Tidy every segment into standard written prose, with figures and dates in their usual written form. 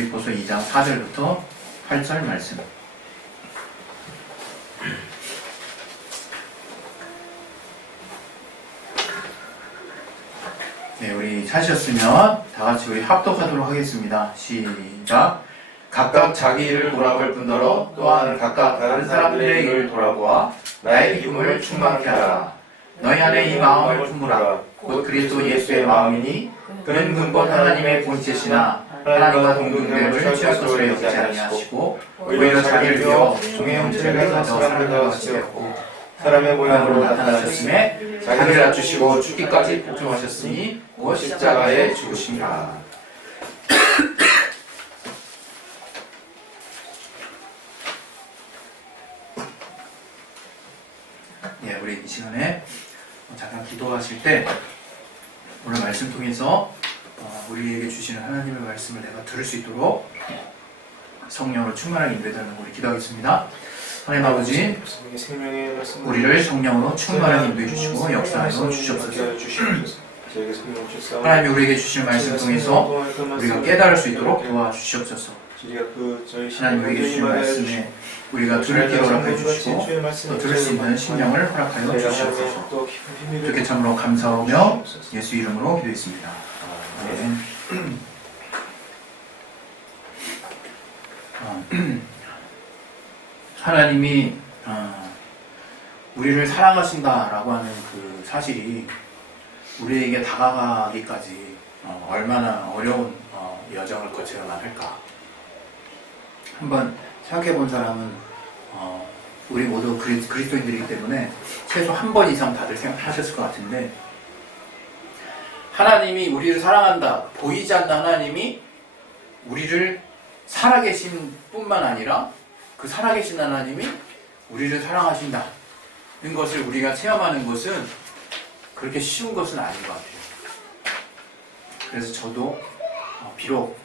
빌립보서 2장 4절부터 8절 말씀. 네, 우리 찾으셨으면 다 같이 우리 합독하도록 하겠습니다. 시작. 각각 자기 일을 돌아볼 뿐더러 또한 각각 다른 사람들의 일을 돌아보아 나의 기쁨을 충만케 하라. 너희 안에 이 마음을 품으라. 곧 그리스도 예수의 마음이니 그는 근본 하나님의 본체시나 하나님과 동등됨을 취할 여기지 아니하시고 오히려 자기를 비워 종의 형체를 가져 사람과 같이 되었고 사람의 모양으로 나타나셨음에 자기를 낮추시고 죽기까지 복종하셨으니 곧 십자가에 죽으심이라. 네, 우리 이 시간에 잠깐 기도하실 때 오늘 말씀 통해서 우리에게 주시는 하나님의 말씀을 내가 들을 수 있도록 성령으로 충만하게 인도해달라는 우리 기도하겠습니다. 하나님 아버지, 우리를 성령으로 충만하게 인도해 주시고 역사하여 주시옵소서. 하나님이 우리에게 주신 말씀 통해서 우리가 깨달을 수 있도록 도와주시옵소서. 하나님 우리에게 주신 말씀에 우리가 들을 귀를 허락해 주시고 또 들을 수 있는 심령을 허락하여 주시옵소서. 이렇게 참으로 감사하며 예수 이름으로 기도했습니다. 하나님이 우리를 사랑하신다라고 하는 그 사실이 우리에게 다가가기까지 얼마나 어려운 여정을 거쳐야만 할까. 한번 생각해 본 사람은 우리 모두 그리스도인들이기 때문에 최소 한 번 이상 다들 생각하셨을 것 같은데, 하나님이 우리를 사랑한다, 보이지 않는 하나님이 우리를 살아계신 뿐만 아니라 그 살아계신 하나님이 우리를 사랑하신다는 것을 우리가 체험하는 것은 그렇게 쉬운 것은 아닌 것 같아요. 그래서 저도 비록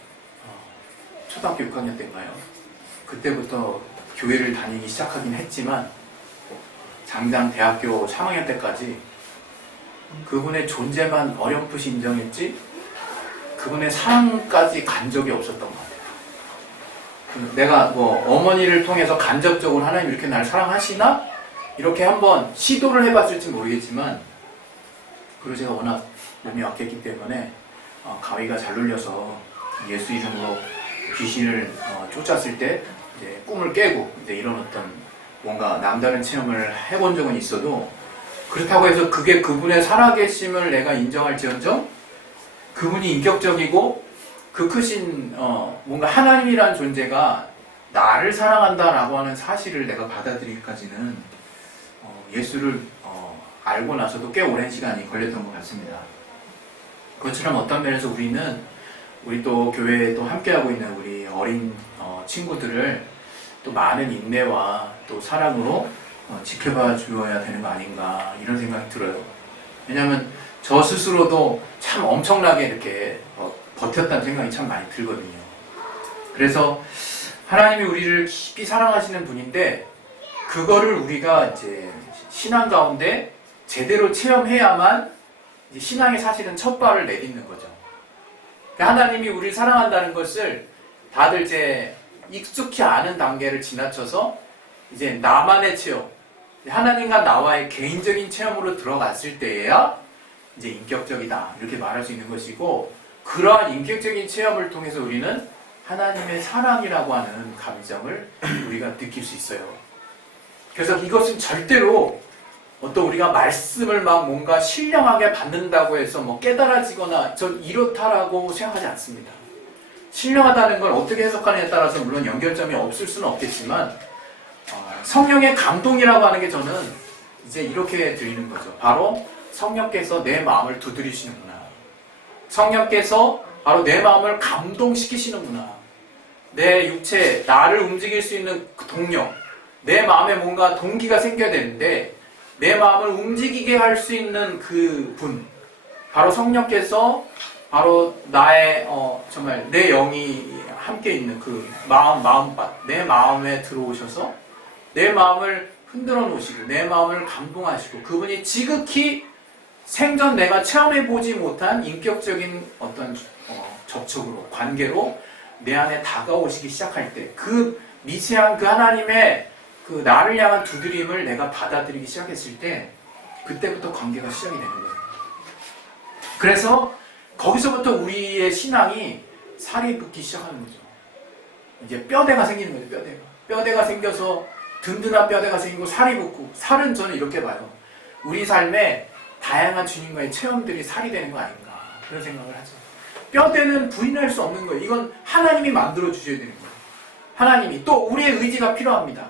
초등학교 6학년 때인가요? 그때부터 교회를 다니기 시작하긴 했지만 장장 대학교 3학년 때까지 그분의 존재만 어렴풋이 인정했지 그분의 사랑까지 간 적이 없었던 것 같아요. 내가 어머니를 통해서 간접적으로 하나님 이렇게 날 사랑하시나? 이렇게 한번 시도를 해봤을지 모르겠지만, 그리고 제가 워낙 몸이 약했기 때문에 가위가 잘 눌려서 예수 이름으로 귀신을 쫓았을 때 이제 꿈을 깨고 이제 이런 어떤 뭔가 남다른 체험을 해본 적은 있어도, 그렇다고 해서 그게 그분의 살아계심을 내가 인정할지언정 그분이 인격적이고 그 크신 뭔가 하나님이란 존재가 나를 사랑한다라고 하는 사실을 내가 받아들이기까지는 예수를 알고 나서도 꽤 오랜 시간이 걸렸던 것 같습니다. 그것처럼 어떤 면에서 우리 또 교회에 또 함께하고 있는 우리 어린 친구들을 또 많은 인내와 또 사랑으로 지켜봐 주어야 되는 거 아닌가, 이런 생각이 들어요. 왜냐하면 저 스스로도 참 엄청나게 이렇게 버텼다는 생각이 참 많이 들거든요. 그래서 하나님이 우리를 깊이 사랑하시는 분인데, 그거를 우리가 이제 신앙 가운데 제대로 체험해야만 이제 신앙의 사실은 첫 발을 내딛는 거죠. 하나님이 우리를 사랑한다는 것을 다들 이제 익숙히 아는 단계를 지나쳐서 이제 나만의 체험, 하나님과 나와의 개인적인 체험으로 들어갔을 때에야 이제 인격적이다, 이렇게 말할 수 있는 것이고, 그러한 인격적인 체험을 통해서 우리는 하나님의 사랑이라고 하는 감정을 우리가 느낄 수 있어요. 그래서 이것은 절대로 어떤 우리가 말씀을 막 뭔가 신령하게 받는다고 해서 뭐 깨달아지거나 전 이렇다라고 생각하지 않습니다. 신령하다는 걸 어떻게 해석하느냐에 따라서 물론 연결점이 없을 수는 없겠지만, 성령의 감동이라고 하는 게 저는 이제 이렇게 들리는 거죠. 바로 성령께서 내 마음을 두드리시는구나. 성령께서 바로 내 마음을 감동시키시는구나. 내 육체, 나를 움직일 수 있는 그 동력, 내 마음에 뭔가 동기가 생겨야 되는데 내 마음을 움직이게 할 수 있는 그 분, 바로 성령께서 바로 나의 정말 내 영이 함께 있는 그 마음밭, 내 마음에 들어오셔서 내 마음을 흔들어 놓으시고 내 마음을 감동하시고, 그분이 지극히 생전 내가 체험해보지 못한 인격적인 어떤 접촉으로, 관계로 내 안에 다가오시기 시작할 때, 그 미세한 그 하나님의 그 나를 향한 두드림을 내가 받아들이기 시작했을 때, 그때부터 관계가 시작이 되는 거예요. 그래서 거기서부터 우리의 신앙이 살이 붙기 시작하는 거죠. 이제 뼈대가 생기는 거죠. 뼈대가 생겨서 든든한 뼈대가 생기고 살이 붙고, 살은 저는 이렇게 봐요. 우리 삶에 다양한 주님과의 체험들이 살이 되는 거 아닌가, 그런 생각을 하죠. 뼈대는 부인할 수 없는 거예요. 이건 하나님이 만들어 주셔야 되는 거예요. 하나님이. 또 우리의 의지가 필요합니다.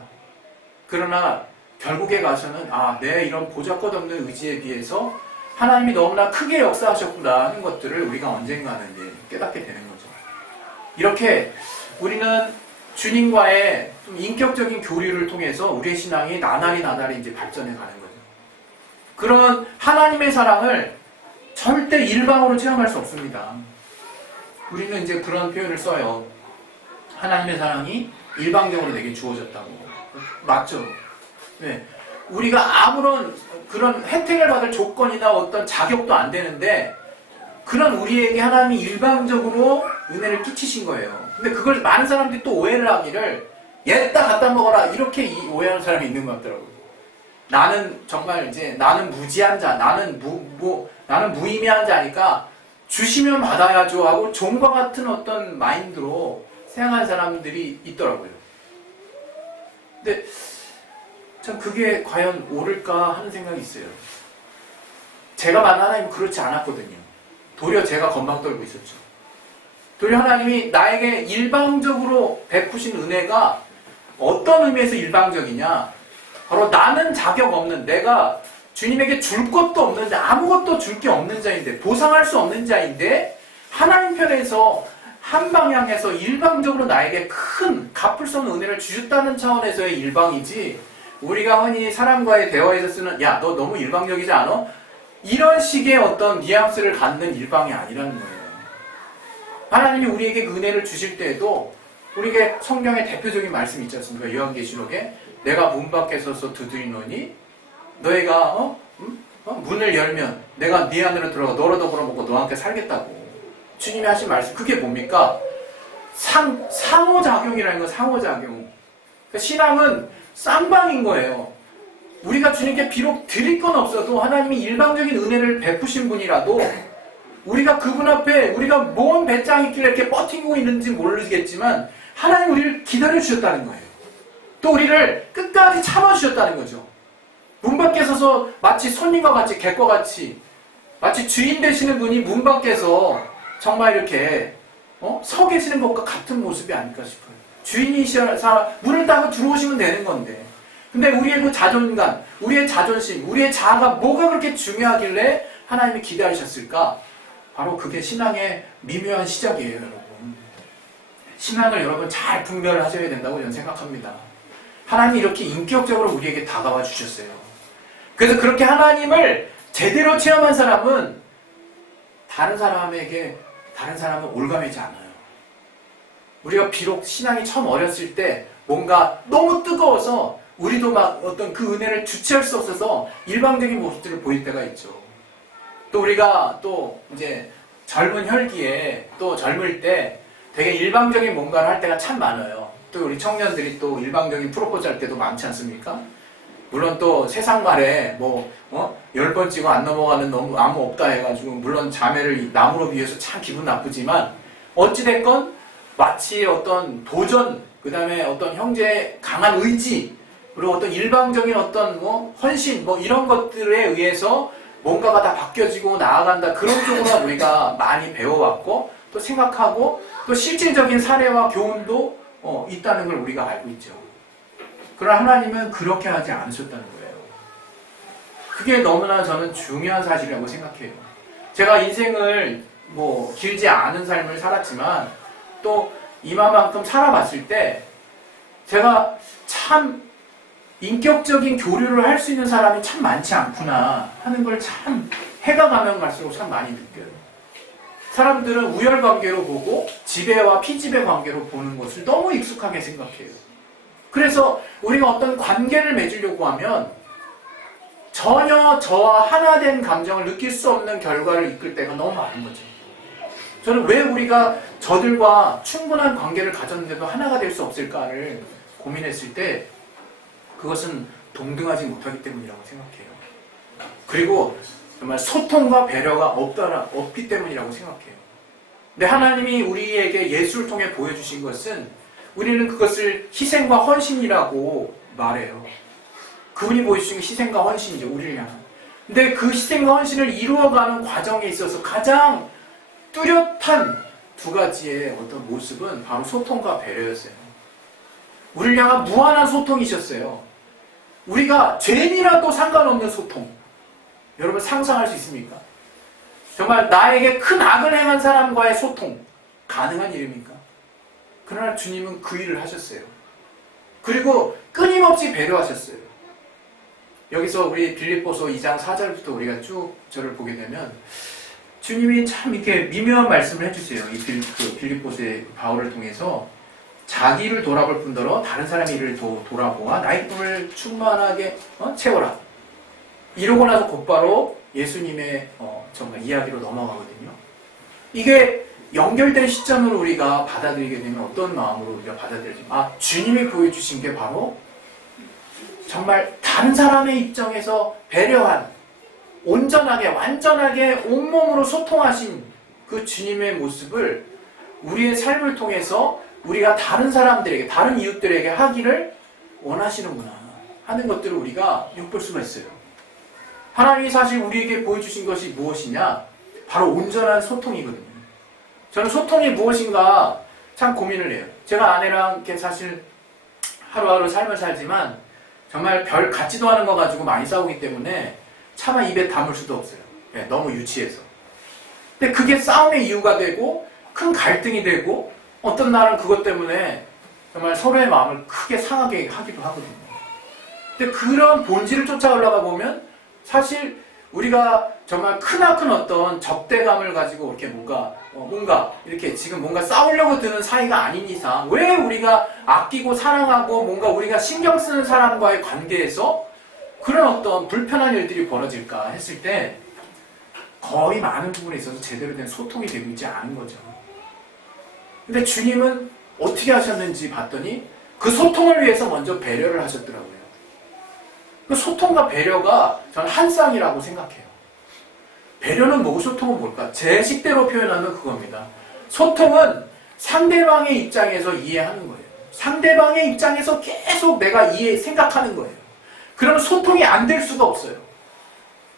그러나 결국에 가서는 내 이런 보잘것없는 의지에 비해서 하나님이 너무나 크게 역사하셨구나 하는 것들을 우리가 언젠가는 이제 깨닫게 되는 거죠. 이렇게 우리는 주님과의 좀 인격적인 교류를 통해서 우리의 신앙이 나날이 이제 발전해 가는 거죠. 그런 하나님의 사랑을 절대 일방으로 체험할 수 없습니다. 우리는 이제 그런 표현을 써요. 하나님의 사랑이 일방적으로 내게 주어졌다고. 맞죠? 네. 우리가 아무런 그런 혜택을 받을 조건이나 어떤 자격도 안 되는데, 그런 우리에게 하나님이 일방적으로 은혜를 끼치신 거예요. 근데 그걸 많은 사람들이 또 오해를 하기를, 얘다 갖다 먹어라, 이렇게 오해하는 사람이 있는 것 같더라고요. 나는 정말 이제 나는 무지한 자, 나는 무의미한 자니까 주시면 받아야죠 하고 종과 같은 어떤 마인드로 생각하는 사람들이 있더라고요. 근데 참 그게 과연 옳을까 하는 생각이 있어요. 제가 만난 하나님은 그렇지 않았거든요. 도리어 제가 건방 떨고 있었죠. 도리어 하나님이 나에게 일방적으로 베푸신 은혜가 어떤 의미에서 일방적이냐, 바로 나는 자격 없는, 내가 주님에게 줄 것도 없는 자, 아무것도 줄 게 없는 자인데, 보상할 수 없는 자인데, 하나님 편에서 한 방향에서 일방적으로 나에게 큰 갚을 수 없는 은혜를 주셨다는 차원에서의 일방이지, 우리가 흔히 사람과의 대화에서 쓰는 야, 너 너무 일방적이지 않아? 이런 식의 어떤 뉘앙스를 갖는 일방이 아니라는 거예요. 하나님이 우리에게 그 은혜를 주실 때에도 우리에게 성경의 대표적인 말씀이 있지 않습니까? 요한계시록에 내가 문 밖에 서서 두드리노니 너희가 문을 열면 내가 네 안으로 들어가 너로 더불어 먹고 너와 함께 살겠다고 주님이 하신 말씀, 그게 뭡니까? 상호작용이라는 거, 상호작용. 그러니까 신앙은 쌍방인 거예요. 우리가 주님께 비록 드릴 건 없어도 하나님이 일방적인 은혜를 베푸신 분이라도 우리가 그분 앞에 우리가 뭔 배짱이 있길래 이렇게 버티고 있는지 모르겠지만 하나님 우리를 기다려주셨다는 거예요. 또 우리를 끝까지 참아주셨다는 거죠. 문 밖에 서서 마치 손님과 같이, 객과 같이, 마치 주인 되시는 분이 문 밖에서 정말 이렇게 서 계시는 것과 같은 모습이 아닐까 싶어요. 주인이셔서 문을 닫고 들어오시면 되는 건데, 근데 우리의 그 자존감, 우리의 자존심, 우리의 자아가 뭐가 그렇게 중요하길래 하나님이 기다리셨을까? 바로 그게 신앙의 미묘한 시작이에요, 여러분. 신앙을 여러분 잘 분별하셔야 된다고 저는 생각합니다. 하나님이 이렇게 인격적으로 우리에게 다가와 주셨어요. 그래서 그렇게 하나님을 제대로 체험한 사람은 다른 사람은 올가매지 않아요. 우리가 비록 신앙이 처음 어렸을 때 뭔가 너무 뜨거워서 우리도 막 어떤 그 은혜를 주체할 수 없어서 일방적인 모습들을 보일 때가 있죠. 또 우리가 또 이제 젊은 혈기에 또 젊을 때 되게 일방적인 뭔가를 할 때가 참 많아요. 또 우리 청년들이 또 일방적인 프로포즈 할 때도 많지 않습니까? 물론 또 세상 말에 10번 찍어 안 넘어가는 너무 아무 없다 해가지고 물론 자매를 나무로 비해서 참 기분 나쁘지만 어찌됐건 마치 어떤 도전, 그 다음에 어떤 형제의 강한 의지, 그리고 어떤 일방적인 어떤 헌신 이런 것들에 의해서 뭔가가 다 바뀌어지고 나아간다, 그런 쪽으로 우리가 많이 배워왔고 또 생각하고 또 실질적인 사례와 교훈도 있다는 걸 우리가 알고 있죠. 그러나 하나님은 그렇게 하지 않으셨다는 거예요. 그게 너무나 저는 중요한 사실이라고 생각해요. 제가 인생을 길지 않은 삶을 살았지만 또 이만큼 살아봤을 때 제가 참 인격적인 교류를 할 수 있는 사람이 참 많지 않구나 하는 걸 참 해가 가면 갈수록 참 많이 느껴요. 사람들은 우열관계로 보고 지배와 피지배 관계로 보는 것을 너무 익숙하게 생각해요. 그래서 우리가 어떤 관계를 맺으려고 하면 전혀 저와 하나 된 감정을 느낄 수 없는 결과를 이끌 때가 너무 많은 거죠. 저는 왜 우리가 저들과 충분한 관계를 가졌는데도 하나가 될 수 없을까를 고민했을 때 그것은 동등하지 못하기 때문이라고 생각해요. 그리고 정말 소통과 배려가 없기 때문이라고 생각해요. 근데 하나님이 우리에게 예수를 통해 보여주신 것은 우리는 그것을 희생과 헌신이라고 말해요. 그분이 보여주신 희생과 헌신이죠. 우리를 향한. 근데 그 희생과 헌신을 이루어가는 과정에 있어서 가장 뚜렷한 두 가지의 어떤 모습은 바로 소통과 배려였어요. 우리를 향한 무한한 소통이셨어요. 우리가 죄인이라도 상관없는 소통. 여러분 상상할 수 있습니까? 정말 나에게 큰 악을 행한 사람과의 소통 가능한 일입니까? 그러나 주님은 그 일을 하셨어요. 그리고 끊임없이 배려하셨어요. 여기서 우리 빌립보서 2장 4절부터 우리가 쭉 저를 보게 되면 주님이 참 이렇게 미묘한 말씀을 해주세요. 이 빌립보서의 바울을 통해서 자기를 돌아볼 뿐더러 다른 사람의 일을 돌아보아 나의 꿈을 충만하게 채워라. 이러고 나서 곧바로 예수님의 정말 이야기로 넘어가거든요. 이게 연결된 시점을 우리가 받아들이게 되면 어떤 마음으로 우리가 받아들여지죠? 주님이 보여주신 게 바로 정말 다른 사람의 입장에서 배려한 온전하게 완전하게 온몸으로 소통하신 그 주님의 모습을 우리의 삶을 통해서 우리가 다른 사람들에게 다른 이웃들에게 하기를 원하시는구나 하는 것들을 우리가 엿볼 수가 있어요. 하나님이 사실 우리에게 보여주신 것이 무엇이냐? 바로 온전한 소통이거든요. 저는 소통이 무엇인가 참 고민을 해요. 제가 아내랑 이렇게 사실 하루하루 삶을 살지만 정말 별 같지도 않은 거 가지고 많이 싸우기 때문에 차마 입에 담을 수도 없어요. 너무 유치해서. 근데 그게 싸움의 이유가 되고 큰 갈등이 되고 어떤 날은 그것 때문에 정말 서로의 마음을 크게 상하게 하기도 하거든요. 근데 그런 본질을 쫓아 올라가 보면 사실 우리가 정말 크나큰 어떤 적대감을 가지고 이렇게 뭔가 이렇게 지금 뭔가 싸우려고 드는 사이가 아닌 이상 왜 우리가 아끼고 사랑하고 뭔가 우리가 신경 쓰는 사람과의 관계에서 그런 어떤 불편한 일들이 벌어질까 했을 때 거의 많은 부분에 있어서 제대로 된 소통이 되고 있지 않은 거죠. 근데 주님은 어떻게 하셨는지 봤더니 그 소통을 위해서 먼저 배려를 하셨더라고요. 그 소통과 배려가 저는 한 쌍이라고 생각해요. 배려는 뭐고 소통은 뭘까? 제 식대로 표현하면 그겁니다. 소통은 상대방의 입장에서 이해하는 거예요. 상대방의 입장에서 계속 내가 생각하는 거예요. 그러면 소통이 안 될 수가 없어요.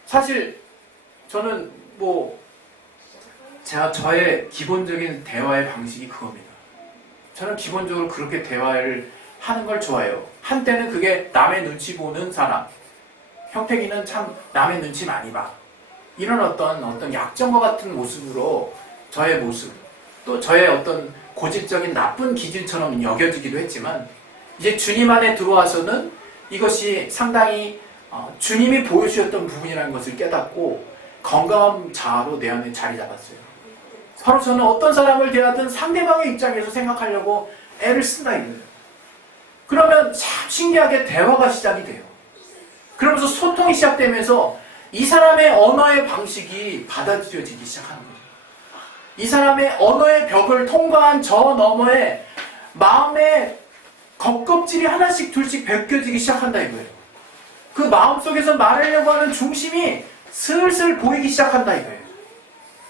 사실 저는 저의 기본적인 대화의 방식이 그겁니다. 저는 기본적으로 그렇게 대화를 하는 걸 좋아해요. 한때는 그게 남의 눈치 보는 사람. 형택이는 참 남의 눈치 많이 봐. 이런 어떤 약점과 같은 모습으로 저의 모습, 또 저의 어떤 고질적인 나쁜 기질처럼 여겨지기도 했지만 이제 주님 안에 들어와서는 이것이 상당히 주님이 보여주셨던 부분이라는 것을 깨닫고 건강한 자아로 내 안에 자리 잡았어요. 바로 저는 어떤 사람을 대하든 상대방의 입장에서 생각하려고 애를 쓴다 이거예요. 그러면 참 신기하게 대화가 시작이 돼요. 그러면서 소통이 시작되면서 이 사람의 언어의 방식이 받아들여지기 시작하는 거예요. 이 사람의 언어의 벽을 통과한 저 너머에 마음의 겉껍질이 하나씩 둘씩 벗겨지기 시작한다 이거예요. 그 마음속에서 말하려고 하는 중심이 슬슬 보이기 시작한다 이거예요.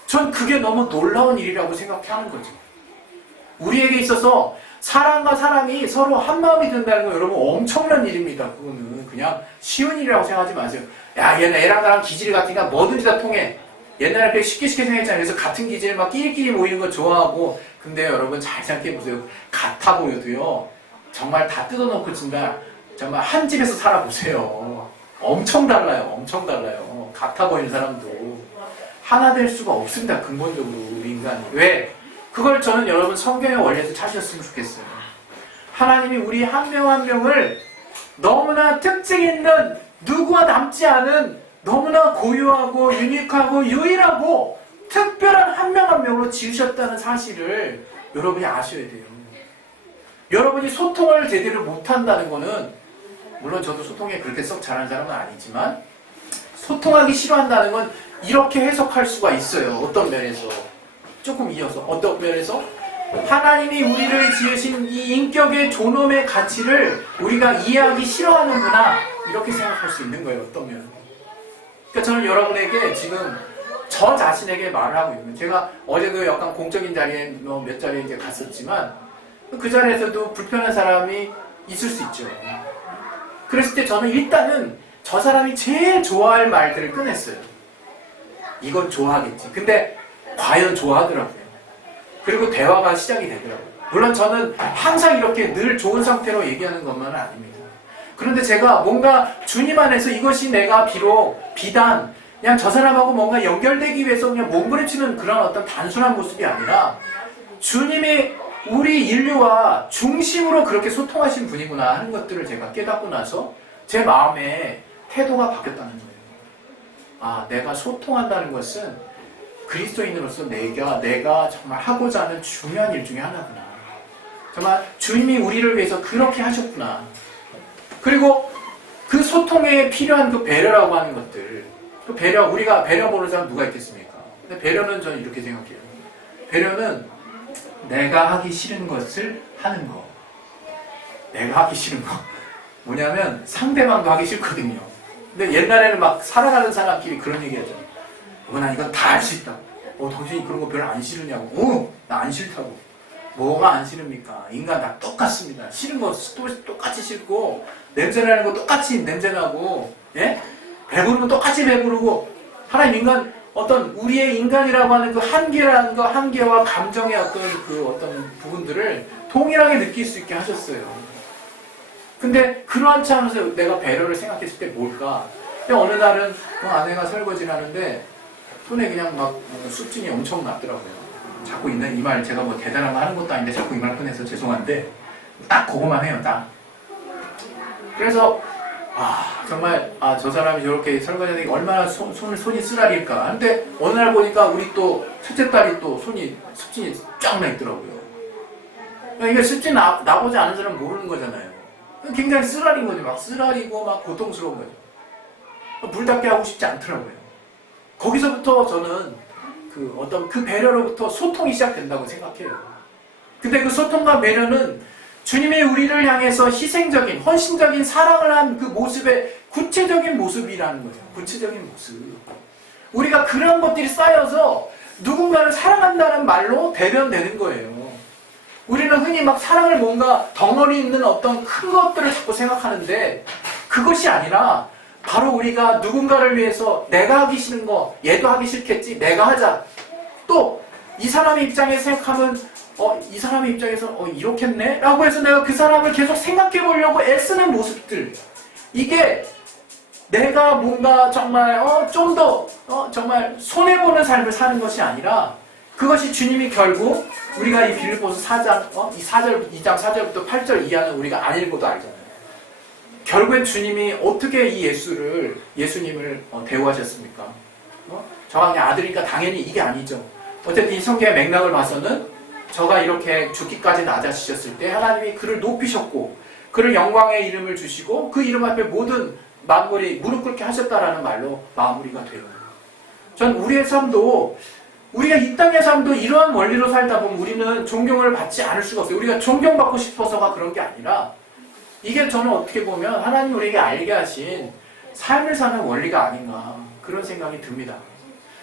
전 그게 너무 놀라운 일이라고 생각하는 거죠. 우리에게 있어서 사람과 사람이 서로 한마음이 된다는 건 여러분 엄청난 일입니다. 그거는 그냥 쉬운 일이라고 생각하지 마세요. 야 얘는 애랑 나랑 기질이 같으니까 뭐든지 다 통해. 옛날에 그렇게 쉽게 생각했잖아요. 그래서 같은 기질 막 끼리끼리 모이는 거 좋아하고 근데 여러분 잘 생각해보세요. 같아 보여도요. 정말 다 뜯어놓고 진짜 정말 한 집에서 살아보세요. 엄청 달라요. 엄청 달라요. 같아 보이는 사람도 하나 될 수가 없습니다. 근본적으로 우리 인간이. 왜? 그걸 저는 여러분 성경의 원리에서 찾으셨으면 좋겠어요. 하나님이 우리 한 명 한 명을 너무나 특징 있는 누구와 닮지 않은 너무나 고유하고 유니크하고 유일하고 특별한 한 명 한 명으로 지으셨다는 사실을 여러분이 아셔야 돼요. 여러분이 소통을 제대로 못한다는 거는 물론 저도 소통에 그렇게 썩 잘하는 사람은 아니지만 소통하기 싫어한다는 건 이렇게 해석할 수가 있어요. 어떤 면에서. 조금 이어서 어떤 면에서 하나님이 우리를 지으신 이 인격의 존엄의 가치를 우리가 이해하기 싫어하는구나 이렇게 생각할 수 있는 거예요. 어떤 면. 그러니까 저는 여러분에게 지금 저 자신에게 말을 하고 있는 거예요. 제가 어제도 약간 공적인 자리에 몇 자리에 이제 갔었지만 그 자리에서도 불편한 사람이 있을 수 있죠. 그랬을 때 저는 일단은 저 사람이 제일 좋아할 말들을 꺼냈어요. 이건 좋아하겠지. 근데 과연 좋아하더라고요. 그리고 대화가 시작이 되더라고요. 물론 저는 항상 이렇게 늘 좋은 상태로 얘기하는 것만은 아닙니다. 그런데 제가 뭔가 주님 안에서 이것이 내가 비록 비단 그냥 저 사람하고 뭔가 연결되기 위해서 그냥 몸부림치는 그런 어떤 단순한 모습이 아니라 주님이 우리 인류와 중심으로 그렇게 소통하신 분이구나 하는 것들을 제가 깨닫고 나서 제 마음의 태도가 바뀌었다는 거예요. 아, 내가 소통한다는 것은 그리스도인으로서 내가 정말 하고자 하는 중요한 일 중에 하나구나. 정말 주님이 우리를 위해서 그렇게 하셨구나. 그리고 그 소통에 필요한 그 배려라고 하는 것들, 그 배려, 우리가 배려 모르는 사람 누가 있겠습니까? 근데 배려는 저는 이렇게 생각해요. 배려는 내가 하기 싫은 것을 하는 거. 내가 하기 싫은 거. 뭐냐면 상대방도 하기 싫거든요. 근데 옛날에는 막 살아가는 사람끼리 그런 얘기 하죠. 난 이건 다 할 수 있다. 당신이 그런 거 별로 안 싫으냐고. 나 안 싫다고. 뭐가 안 싫습니까? 인간 다 똑같습니다. 싫은 거 똑같이 싫고, 냄새나는 거 똑같이 냄새나고, 예? 배부르면 똑같이 배부르고, 하나님 인간, 어떤 우리의 인간이라고 하는 그 한계라는 거, 한계와 감정의 어떤 부분들을 동일하게 느낄 수 있게 하셨어요. 근데 그러한 차원에서 내가 배려를 생각했을 때 뭘까? 근데 어느 날은 아내가 설거지를 하는데 손에 그냥 막 숯진이 엄청 났더라고요. 자꾸 있는 이 말 제가 뭐 대단한 거 하는 것도 아닌데 자꾸 이 말 꺼내서 죄송한데 딱 그거만 해요. 딱. 그래서 정말 저 사람이 저렇게 설거지하는 게 얼마나 손이 쓰라릴까. 근데 어느 날 보니까 우리 또 첫째 딸이 또 숯진이 쫙 나 있더라고요. 이게 숯진 나보지 않은 사람은 모르는 거잖아요. 굉장히 쓰라린 거죠. 막 쓰라리고 막 고통스러운 거죠. 불 닦게 하고 싶지 않더라고요. 거기서부터 저는 그 배려로부터 소통이 시작된다고 생각해요. 근데 그 소통과 배려는 주님의 우리를 향해서 희생적인, 헌신적인 사랑을 한 그 모습의 구체적인 모습이라는 거죠. 구체적인 모습. 우리가 그런 것들이 쌓여서 누군가를 사랑한다는 말로 대변되는 거예요. 우리는 흔히 막 사랑을 뭔가 덩어리 있는 어떤 큰 것들을 자꾸 생각하는데 그것이 아니라 바로 우리가 누군가를 위해서 내가 하기 싫은 거 얘도 하기 싫겠지 내가 하자. 또 이 사람의 입장에서 생각하면 이 사람의 입장에서 이렇겠네? 라고 해서 내가 그 사람을 계속 생각해 보려고 애쓰는 모습들. 이게 내가 뭔가 정말 좀 더 정말 손해보는 삶을 사는 것이 아니라 그것이 주님이 결국 우리가 이 빌립보서 4장 2장 4절부터 8절 이하는 우리가 안 읽어도 알잖아요. 결국엔 주님이 어떻게 이 예수님을 대우하셨습니까? 저가 그냥 아들이니까 당연히 이게 아니죠. 어쨌든 이 성경의 맥락을 봐서는 저가 이렇게 죽기까지 낮아지셨을 때 하나님이 그를 높이셨고 그를 영광의 이름을 주시고 그 이름 앞에 모든 만물이 무릎 꿇게 하셨다라는 말로 마무리가 돼요. 전 우리의 삶도 우리가 이 땅의 삶도 이러한 원리로 살다 보면 우리는 존경을 받지 않을 수가 없어요. 우리가 존경받고 싶어서가 그런 게 아니라 이게 저는 어떻게 보면 하나님 우리에게 알게 하신 삶을 사는 원리가 아닌가 그런 생각이 듭니다.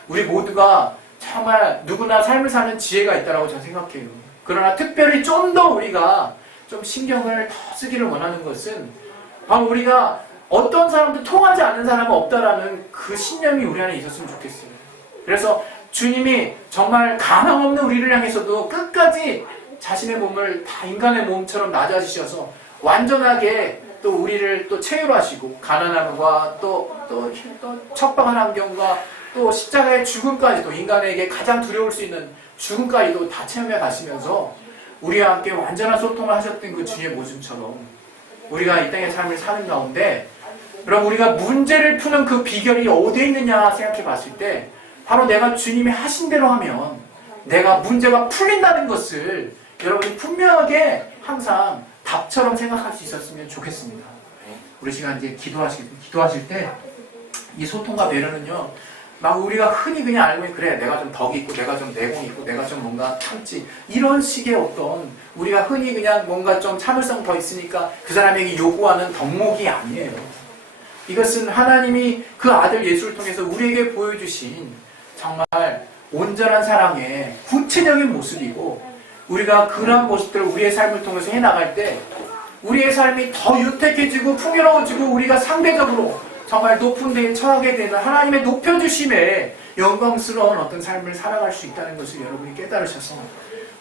우리 모두가 정말 누구나 삶을 사는 지혜가 있다고 저는 생각해요. 그러나 특별히 좀 더 우리가 좀 신경을 더 쓰기를 원하는 것은 바로 우리가 어떤 사람도 통하지 않는 사람은 없다라는 그 신념이 우리 안에 있었으면 좋겠어요. 그래서 주님이 정말 가망 없는 우리를 향해서도 끝까지 자신의 몸을 다 인간의 몸처럼 낮아지셔서 완전하게 또 우리를 또 체휼하시고 가난함과 또 척박한 환경과 또 십자가의 죽음까지도 인간에게 가장 두려울 수 있는 죽음까지도 다 체험해 가시면서 우리와 함께 완전한 소통을 하셨던 그 주님의 모습처럼 우리가 이 땅의 삶을 사는 가운데 그럼 우리가 문제를 푸는 그 비결이 어디에 있느냐 생각해 봤을 때 바로 내가 주님이 하신 대로 하면 내가 문제가 풀린다는 것을 여러분이 분명하게 항상 답처럼 생각할 수 있었으면 좋겠습니다. 우리 시간 이제 기도하실 때 이 소통과 배려는요 막 우리가 흔히 그냥 알고 있는 그래 내가 좀 덕이 있고 내가 좀 내공 있고 내가 좀 뭔가 참지 이런 식의 어떤 우리가 흔히 그냥 뭔가 좀 참을성 더 있으니까 그 사람에게 요구하는 덕목이 아니에요. 이것은 하나님이 그 아들 예수를 통해서 우리에게 보여주신 정말 온전한 사랑의 구체적인 모습이고 우리가 그런 모습들을 우리의 삶을 통해서 해나갈 때 우리의 삶이 더 유택해지고 풍요로워지고 우리가 상대적으로 정말 높은 데에 처하게 되는 하나님의 높여주심에 영광스러운 어떤 삶을 살아갈 수 있다는 것을 여러분이 깨달으셔서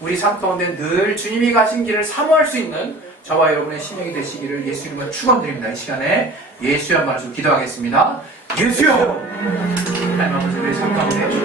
우리 삶 가운데 늘 주님이 가신 길을 사모할 수 있는 저와 여러분의 신앙이 되시기를 예수 이름으로 축원드립니다. 이 시간에 예수의 말씀 기도하겠습니다. 예수여! 하나님 아버지 우리 삶 가운데